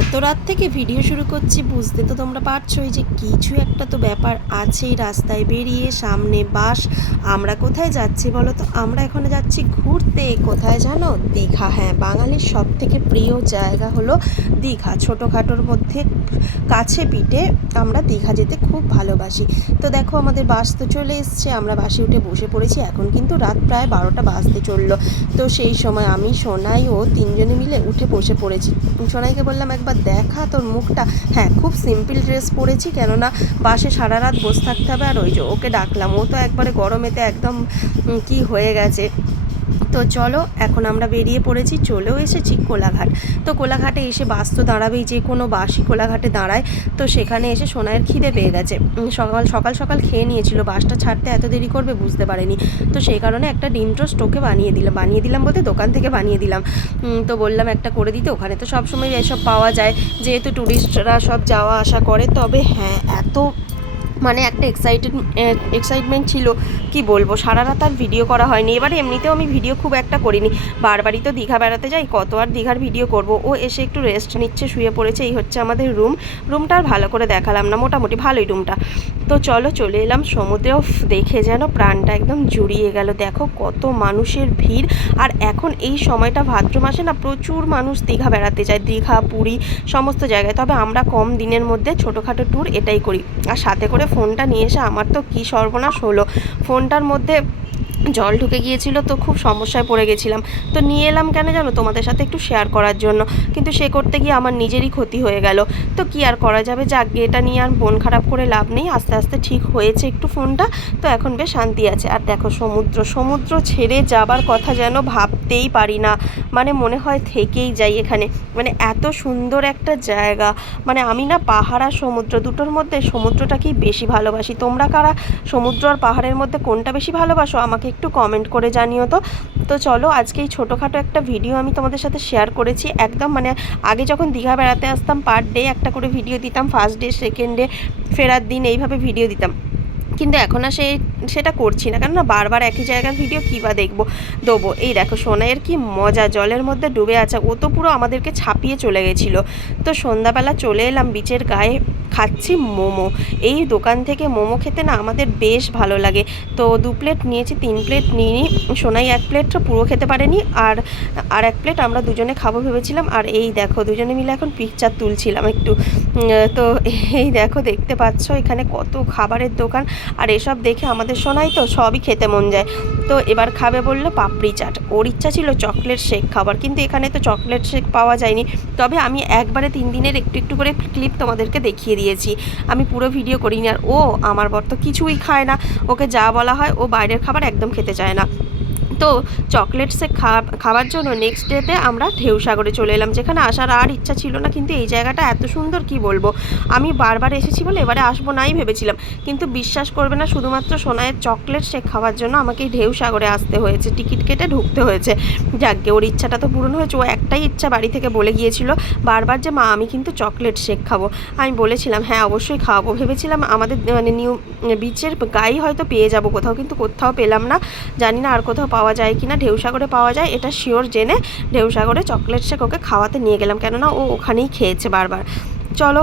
এত রাত থেকে ভিডিও শুরু করছি, বুঝতে তো তোমরা পারছোই যে কিছু একটা তো ব্যাপার আছেই। রাস্তায় বেরিয়ে সামনে বাস, আমরা কোথায় যাচ্ছি বলো তো? আমরা এখানে যাচ্ছি ঘুরতে। কোথায় জানো? দীঘা। হ্যাঁ বাঙালির সব থেকে প্রিয় জায়গা হলো দীঘা। ছোটোখাটোর মধ্যে কাছে পিঠে আমরা দীঘা যেতে খুব ভালোবাসি। তো দেখো, আমাদের বাস তো চলে এসছে। আমরা বাসে উঠে বসে পড়েছি। এখন কিন্তু রাত প্রায় বারোটা বাজতে চলল। তো সেই সময় আমি, সোনাই ও তিনজনে মিলে উঠে বসে পড়েছি। সোনাইকে বললাম একবার দেখা তোর মুখটা। হ্যাঁ খুব সিম্পল ড্রেস পরেছি, কেননা বাসে সারা রাত বসে থাকতে হবে আর ওই যে ওকে ডাকলাম। ও তো একবারে গরমেতে একদম কি হয়ে গেছে। তো চলো, এখন আমরা বেরিয়ে পড়েছি, চলেও এসেছি কোলাঘাট। তো কোলাঘাটে এসে বাস তো দাঁড়াবেই, যে কোনো বাসই কোলাঘাটে দাঁড়ায়। তো সেখানে এসে সোনাইয়ের খিদে পেয়ে গেছে। সকাল সকাল সকাল খেয়ে নিয়েছিল। বাসটা ছাড়তে এত দেরি করবে বুঝতে পারেনি। তো সেই কারণে একটা ডিম টোস্ট ওকে বানিয়ে দিলাম। বানিয়ে দিলাম বলতে দোকান থেকে বানিয়ে দিলাম। তো বললাম একটা করে দিতে, ওখানে তো সবসময় এসব পাওয়া যায়। যেহেতু ট্যুরিস্টরা সব যাওয়া আসা করে, তবে হ্যাঁ এত মানে একটা এক্সাইটেড এক্সাইটমেন্ট ছিল কি বলব? সারা রাত আর ভিডিও করা হয়নি। এবারে এমনিতেও আমি ভিডিও খুব একটা করিনি। বারবারই তো দীঘা বেড়াতে যাই, কত আর দীঘার ভিডিও করব? ও এসে একটু রেস্ট নিচ্ছে, শুয়ে পড়েছে, এই হচ্ছে আমাদের রুম রুমটা আর ভালো করে দেখালাম না, মোটামুটি ভালোই রুমটা তো চলো চলে এলাম সমুদ্রে দেখে যেন প্রাণটা একদম জুড়িয়ে গেল। দেখো কত মানুষের ভিড়। আর এখন এই সময়টা ভাদ্র মাসে না প্রচুর মানুষ দীঘা বেড়াতে যায়। দীঘা, পুরী, সমস্ত জায়গায়। তবে আমরা কম দিনের মধ্যে ছোটোখাটো ট্যুর এটাই করি। আর সাথে করে ফোনটা নিয়ে এসে আমার তো কী সর্বনাশ হলো। ফোনটার মধ্যে জল ঢুকে গিয়েছিল তো খুব সমস্যায় পড়ে গেছিলাম। তো নিয়ে এলাম কেন জানো তোমাদের সাথে একটু শেয়ার করার জন্য। কিন্তু সে করতে গিয়ে আমার নিজেরই ক্ষতি হয়ে গেল। তো কি আর করা যাবে? যাক, এটা নিয়ে আর মন খারাপ করে লাভ নেই। আস্তে আস্তে ঠিক হয়েছে একটু ফোনটা। তো এখন বেশ শান্তি আছে। আর দেখো সমুদ্র সমুদ্র ছেড়ে যাবার কথা যেন ভাবতেই পারি না। মানে মনে হয় থেকেই যাই এখানে। মানে এত সুন্দর একটা জায়গা। মানে আমি না পাহাড় আর সমুদ্র দুটোর মধ্যে সমুদ্রটাকেই বেশি ভালোবাসি। তোমরা কারা? সমুদ্র আর পাহাড়ের মধ্যে কোনটা বেশি ভালোবাসো? আমাকে একটু কমেন্ট করে জানিও তো। তো চলো, আজকে এই ছোটোখাটো একটা ভিডিও আমি তোমাদের সাথে শেয়ার করেছি। একদম মানে আগে যখন দীঘা বেড়াতে আসতাম পার ডে একটা করে ভিডিও দিতাম ফার্স্ট ডে সেকেন্ড ডে ফেরার দিন এইভাবে ভিডিও দিতাম। কিন্তু এখন আর সেই সেটা করছি না। কেননা বারবার একই জায়গার ভিডিও কী বা দেখব, দেবো। এই দেখো, সোনাইয়ের কি মজা, জলের মধ্যে ডুবে আছে। ও তো পুরো আমাদেরকে ছাপিয়ে চলে গেছিল। তো সন্ধ্যাবেলা চলে এলাম, বিচের গায়ে খাচ্ছি মোমো। এই দোকান থেকে মোমো খেতে না আমাদের বেশ ভালো লাগে। তো দু প্লেট নিয়েছি, তিন প্লেট নিয়ে সোনাই এক প্লেট, পুরো খেতে পারেনি। আর আর এক প্লেট আমরা দুজনে খাব ভেবেছিলাম। আর এই দেখো, দুজনে মিলে এখন পিকচার তুলছিলাম একটু। তো এই দেখো, দেখতে পাচ্ছ এখানে কত খাবারের দোকান। আর এসব দেখে আমাদের শোনাই তো সবই খেতে মন যায়। তো এবার খাবে বলল পাপড়ি চাট। ওর ইচ্ছা ছিল চকলেট শেক খাবার, কিন্তু এখানে তো চকলেট শেক পাওয়া যায়নি। তবে আমি একবারে তিন দিনের একটু একটু করে ক্লিপ তোমাদেরকে দেখিয়ে দিয়েছি। আমি পুরো ভিডিও করিনি আর ও আমার বর তো কিছুই খায় না। ওকে যা বলা হয় ও বাইরের খাবার একদম খেতে চায় না। তো চকলেট শেক খাওয়ার জন্য নেক্সট ডেতে আমরা ঢেউসাগরে চলে এলাম, যেখানে আসার আর ইচ্ছা ছিল না, কিন্তু এই জায়গাটা এত সুন্দর কি বলব? আমি বারবার এসেছি বলে এবারে আসব নাই ভেবেছিলাম, কিন্তু বিশ্বাস করবে না, শুধুমাত্র সোনায়ের চকলেট শেক খাওয়ার জন্য আমাকে এই ঢেউসাগরে আসতে হয়েছে, টিকিট কেটে ঢুকতে হয়েছে। যাকগে ওর ইচ্ছাটা তো পূরণ হয়েছে, ও একটাই ইচ্ছা বাড়ি থেকে বলে গিয়েছিল, বারবার যে, মা, আমি কিন্তু চকলেট শেক খাব। আমি বলেছিলাম হ্যাঁ অবশ্যই খাওয়াবো ভেবেছিলাম আমাদের মানে নিউ বিচের গায়ে হয়তো পেয়ে যাব কোথাও, কিন্তু কোথাও পেলাম না, জানি না আর কোথাও পাওয়া যায় কি না ঢেউসাগরে পাওয়া যায়, এটা শিওর জেনে ঢেউসাগরে চকলেট শেক ওকে খাওয়াতে নিয়ে গেলাম। কেননা ও ওখানেই খেয়েছে বারবার। চলো,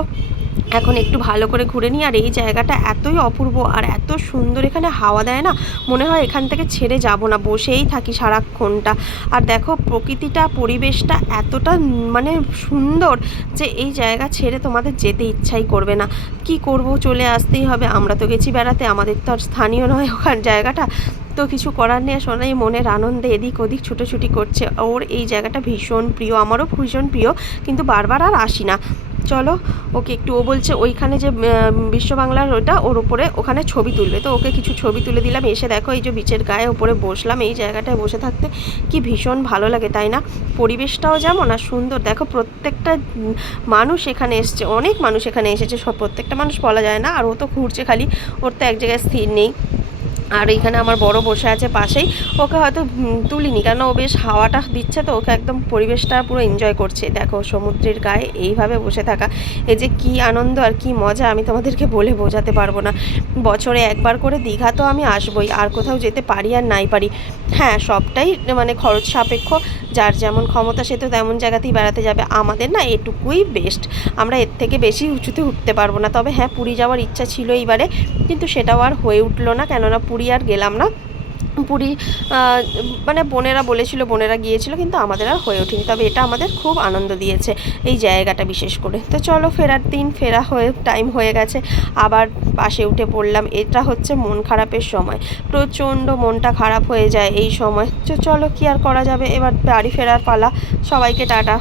এখন একটু ভালো করে ঘুরে নিই। আর এই জায়গাটা এতই অপূর্ব আর এত সুন্দর, এখানে হাওয়া দেয় না, মনে হয় এখান থেকে ছেড়ে যাব না, বসেই থাকি সারাক্ষণটা। আর দেখো, প্রকৃতিটা, পরিবেশটা এতটা মানে সুন্দর যে এই জায়গা ছেড়ে তোমাদের যেতে ইচ্ছাই করবে না। কি করব, চলে আসতেই হবে। আমরা তো গেছি বেড়াতে, আমাদের তো আর স্থানীয় নয় ওখান জায়গাটা। তো কিছু করার নেই সোনাই মনের আনন্দে এদিক ওদিক ছুটোছুটি করছে। ওর এই জায়গাটা ভীষণ প্রিয়, আমারও ভীষণ প্রিয়, কিন্তু বারবার আর আসি না। চলো, ওকে একটু, ও বলছে ওইখানে যে বিশ্ব বাংলার ওটা, ওর উপরে ওখানে ছবি তুলবে। তো ওকে কিছু ছবি তুলে দিলাম, এসে দেখো এই যে বিচের গায়ে ওপরে বসলাম এই জায়গাটায় বসে থাকতে। কি ভীষণ ভালো লাগে, তাই না? পরিবেশটাও যেমন, আর সুন্দর। দেখো প্রত্যেকটা মানুষ এখানে এসছে, অনেক মানুষ এখানে এসেছে। সব প্রত্যেকটা মানুষ বলা যায় না, আর ও তো ঘুরছে খালি। ওর তো এক জায়গায় স্থির নেই। আর এইখানে আমার বড় বসে আছে পাশেই। ওকে হয়তো তুলিনি, কেন ও বেশ হাওয়াটা দিচ্ছে তো, ওকে একদম পরিবেশটা পুরো এনজয় করছে। দেখো, সমুদ্রের গায়ে এইভাবে বসে থাকা, এই যে কি আনন্দ আর কি মজা, আমি তোমাদেরকে বলে বোঝাতে পারব না। বছরে একবার করে দীঘা তো আমি আসবই, আর কোথাও যেতে পারি আর নাই পারি। হ্যাঁ সবটাই মানে খরচ সাপেক্ষ, যার যেমন ক্ষমতা সে তো তেমন জায়গাতেই বেড়াতে যাবে। আমাদের না এটুকুই বেস্ট আমরা এর থেকে বেশি উঁচুতে উঠতে পারব না। তবে হ্যাঁ পুরী যাওয়ার ইচ্ছা ছিল এইবারে, কিন্তু সেটাও আর হয়ে উঠল না, কেননা পুরী আর গেলাম না। পুরী মানে বোনেরা বলেছিল, বোনেরা গিয়েছিল, কিন্তু আমাদের আর হয়ে ওঠেনি। তবে এটা আমাদের খুব আনন্দ দিয়েছে এই জায়গাটা বিশেষ করে। তো চলো ফেরার দিন, ফেরা হয়ে টাইম হয়ে গেছে। আবার পাশে উঠে পড়লাম। এটা হচ্ছে মন খারাপের সময়। প্রচণ্ড মনটা খারাপ হয়ে যায় এই সময়। তো চলো কি আর করা যাবে? এবার বাড়ি ফেরার পালা। সবাইকে টাটা।